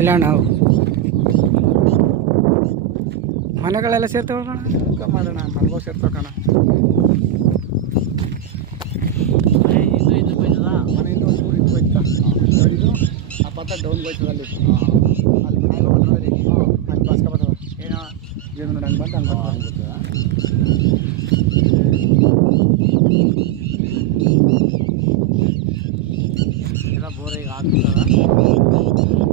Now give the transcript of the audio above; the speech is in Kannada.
ಇಲ್ಲ ನಾವು ಮನೆಗಳೆಲ್ಲ ಸೇರ್ತವೆ ಕಣ ಮಾಡೋಣ ಮನೆಗೂ ಸೇರ್ತವೆ ಕಣ ಇದು ಬೈತದ ಮನೆಯಿಂದ ಒಂಚೂರು ಇದು ಹೋಯ್ತಾ ಇದು ಆ ಪತ್ತ ಡೌನ್ ಹೋಯ್ತದ ಅಲ್ಲಿ ಅಲ್ಲಿ ಮನೆಗೆ ಹೋಗೋದ್ರಲ್ಲಿ ಅಲ್ಲಿ ಬಸ್ಕ ಬರ್ತದ ಏನೋ ಏನು ನೋಡಿ ಹಂಗೆ ಬಂದು ಹಂಗೆ ಬರ್ತದ ಎಲ್ಲ ಬೋರಿಗೆ ಹಾಕ್ತದ